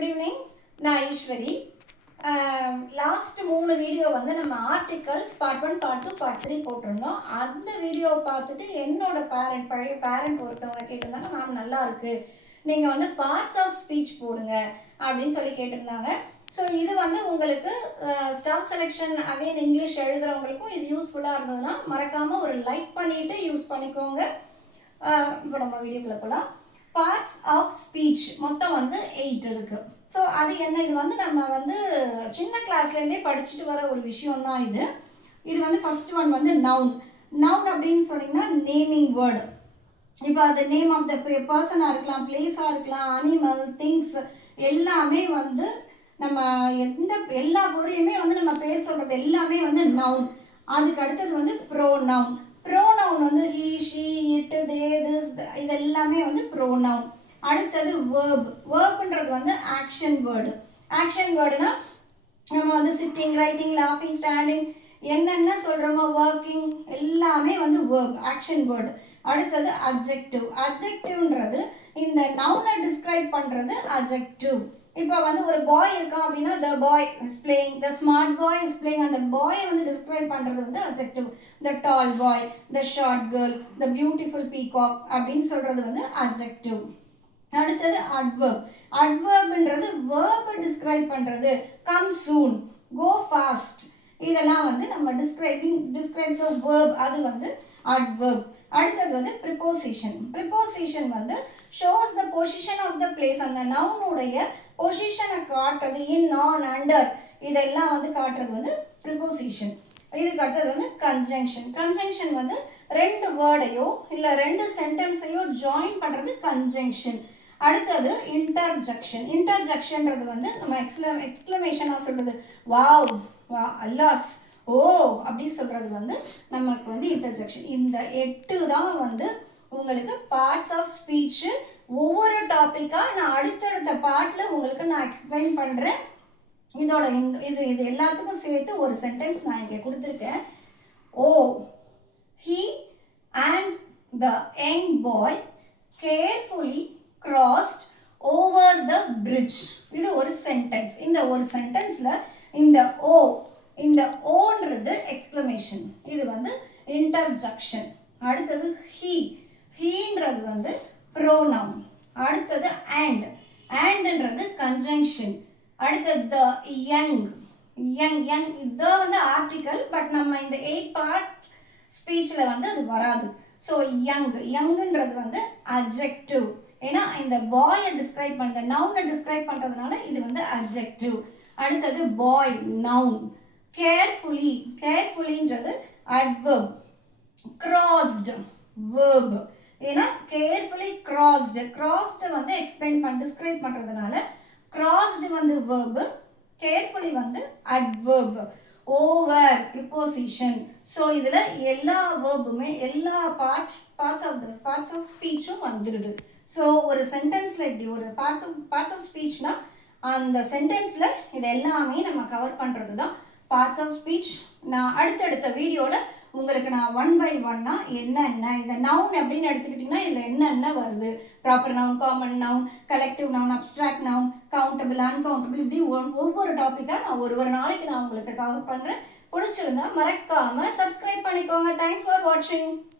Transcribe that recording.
Good evening. நான் Eswari. Last 3 video வந்து நம்ம ஆர்டிகல்ஸ் பார்ட் 1 பார்ட் 2 பார்ட் 3 போட்டிருந்தோம். அந்த வீடியோவை பார்த்துட்டு என்னோட பழைய பேரண்ட் ஒருத்தவங்க கேட்டிருந்தாங்க, மேம் நல்லா இருக்கு, நீங்கள் வந்து பார்ட்ஸ் ஆஃப் ஸ்பீச் போடுங்க அப்படின்னு சொல்லி கேட்டிருந்தாங்க. ஸோ இது வந்து உங்களுக்கு ஸ்டாஃப் செலெக்ஷன் அகைன் இங்கிலீஷ் எழுதுகிறவங்களுக்கும் இது யூஸ்ஃபுல்லாக இருந்ததுன்னா மறக்காமல் ஒரு லைக் பண்ணிவிட்டு யூஸ் பண்ணிக்கோங்க. இப்போ நம்ம வீடியோக்குள்ள போகலாம். பார்ட்ஸ் ஆஃப் ஸ்பீச் மொத்தம் வந்து 8 இருக்குது. ஸோ அது என்ன, இது வந்து நம்ம வந்து சின்ன கிளாஸ்லேருந்தே படிச்சுட்டு வர ஒரு விஷயம் தான் இது. இது வந்து ஃபர்ஸ்ட் ஒன் வந்து நவுன். நவுன் அப்படின்னு சொன்னீங்கன்னா நேமிங் வேர்டு. இப்போ அது நேம் ஆஃப் த பர்சனாக இருக்கலாம், பிளேஸாக இருக்கலாம், அனிமல், திங்ஸ் எல்லாமே வந்து நம்ம எல்லா பொருளையுமே வந்து நம்ம பேர் சொல்கிறது எல்லாமே வந்து நவுன். அதுக்கு அடுத்தது வந்து ப்ரோனவுன். ப்ரோனவுன் வந்து he, she, it, they, this இது எல்லாமே வந்து ப்ரோனவுன். அடுத்தது வேர்ப். வேர்ப்ன்றது வந்து ஆக்ஷன் வேர்டு. ஆக்ஷன் வேர்டுனா நம்ம வந்து சிட்டிங், ரைட்டிங், லாஃபிங், ஸ்டாண்டிங் என்னென்ன சொல்கிறோமோ, ஒர்க்கிங் எல்லாமே வந்து வேர்ப், ஆக்ஷன் வேர்டு. அடுத்தது அட்ஜெக்டிவ். அட்ஜெக்டிவ்ன்றது இந்த நவுனை டிஸ்கிரைப் பண்ணுறது அட்ஜெக்டிவ். இப்போ வந்து ஒரு பாய் இருக்கான் அப்படின்னா the boy is playing, the smart boy is playing, அந்த பாயை வந்து டிஸ்கிரைப் பண்ணுறது வந்து adjective. the tall boy, the short girl, the beautiful peacock அப்படின்னு சொல்கிறது வந்து அட்ஜெக்டிவ். அடுத்தது அட்வர்ப். அட்வர்ப்ன்றது வேர்பை டிஸ்கிரைப் பண்ணுறது. கம் சூன், கோ ஃபாஸ்ட் இதெல்லாம் வந்து நம்ம டிஸ்கிரைப் த வேர்ப், அது வந்து அட்வர்ப். அடுத்தது வந்து ப்ரிப்போசிஷன். ப்ரிப்போசிஷன் வந்து shows the position of the place, அந்த நவுனுடைய பொசிஷனை காட்டுறது. இன், ஆன், அண்டர் இதெல்லாம் வந்து காட்டுறது வந்து ப்ரிப்போசிஷன். இதுக்கு அடுத்தது வந்து கன்ஜங்ஷன். கன்ஜங்ஷன் வந்து ரெண்டு வேர்டையோ இல்லை ரெண்டு சென்டென்ஸையோ ஜாயின் பண்ணுறது கன்ஜங்ஷன். அடுத்தது இன்டர்ஜெக்ஷன். இன்டர்ஜெக்ஷன்றது வந்து நம்ம எக்ஸ்க்ளமேஷனாக சொல்கிறது. வாவ், அல்லாஸ், ஓ அப்படி சொல்கிறது வந்து நமக்கு வந்து இன்டர்ஜெக்ஷன். இந்த 8 தான் வந்து உங்களுக்கு பார்ட்ஸ் ஆஃப் ஸ்பீச்சு. ஒவ்வொரு டாப்பிக்காக நான் அடுத்தடுத்த பார்ட்டில் உங்களுக்கு நான் எக்ஸ்பிளைன் பண்ணுறேன். இதோட இது எல்லாத்துக்கும் சேர்த்து ஒரு சென்டென்ஸ் நான் இங்கே கொடுத்துருக்கேன். ஓ, he and the young boy carefully crossed over the bridge. இது ஒரு சென்டென்ஸ். இந்த ஒரு சென்டென்ஸில் இந்த ஓன்றது எக்ஸ்க்ளமேஷன், இது வந்து இன்டர்ஜெக்ஷன். அடுத்தது ஹீன்றது வந்து ப்ரோனவுன். அடுத்தது அண்ட்ன்றது கன்ஜங்ஷன். அடுத்தது த யங் இதுதான் வந்து ஆர்டிக்கல். பட் நம்ம இந்த 8 பார்ட் ஸ்பீச்சில் வந்து அது வராது. ஸோ யங்குன்றது வந்து அட்ஜெக்டிவ். ஏன்னா இந்த பாயை டிஸ்கிரைப் பண்ணுற நவுனை டிஸ்கிரைப் பண்ணுறதுனால இது வந்து அட்ஜெக்டிவ். அடுத்தது பாய், நவுன். கேர்ஃபுல்லின்றது அட்வர்ப். Crossed, verb. ஏன்னா கேர்ஃபுல்லி கிராஸ்டு வந்து டிஸ்கிரைப் பண்ணுறதுனால கிராஸ்டு வந்து வேர்பு, கேர்ஃபுல்லி வந்து அட்வர்ப். Over, preposition. ஸோ இதில் எல்லா வேர்புமே எல்லா பார்ட்ஸ் ஆஃப் ஸ்பீச்சும் வந்துடுது. ஸோ ஒரு சென்டென்ஸில் இப்படி ஒரு பார்ட்ஸ் ஆஃப் ஸ்பீச்னா அந்த சென்டென்ஸில் இது எல்லாமே நம்ம கவர் பண்ணுறது தான் பார்ட்ஸ் ஆஃப் ஸ்பீச். நான் அடுத்தடுத்த வீடியோவில் உங்களுக்கு நான் 1 by 1 என்னென்ன இந்த நவுன் அப்படின்னு எடுத்துக்கிட்டிங்கன்னா இதில் என்னென்ன வருது, proper noun, common noun, collective noun, abstract noun, countable, uncountable, இப்படி ஒவ்வொரு டாப்பிக்காக நான் ஒரு நாளைக்கு நான் உங்களுக்கு கவர் பண்ணுறேன். பிடிச்சிருந்தா மறக்காமல் சப்ஸ்கிரைப் பண்ணிக்கோங்க. தேங்க்ஸ் ஃபார் வாட்சிங்.